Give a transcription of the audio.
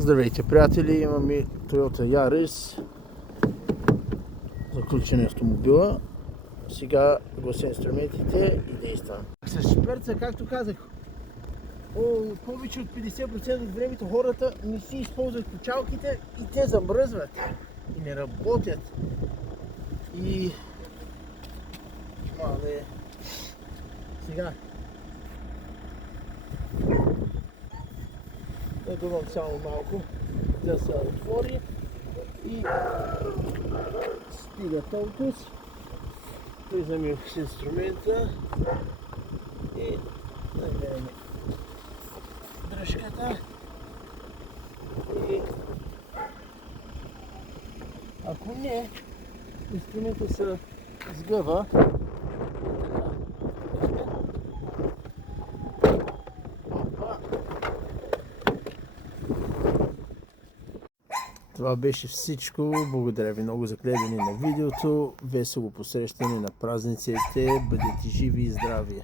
Здравейте, приятели! Имаме Toyota Yaris, заключен автомобила. Сега глася инструментите и действам. С шперца, както казах, повече от 50% от времето хората не си използват ключалките и те замръзват и не работят. И мале, сега да дувам само малко да се отвори и стига толкова. Влизаме с инструмента и набираме дръжката и ако не, инструмента се сгъва. Това беше всичко. Благодаря ви много за гледане на видеото. Весело посрещане на празниците. Бъдете живи и здрави!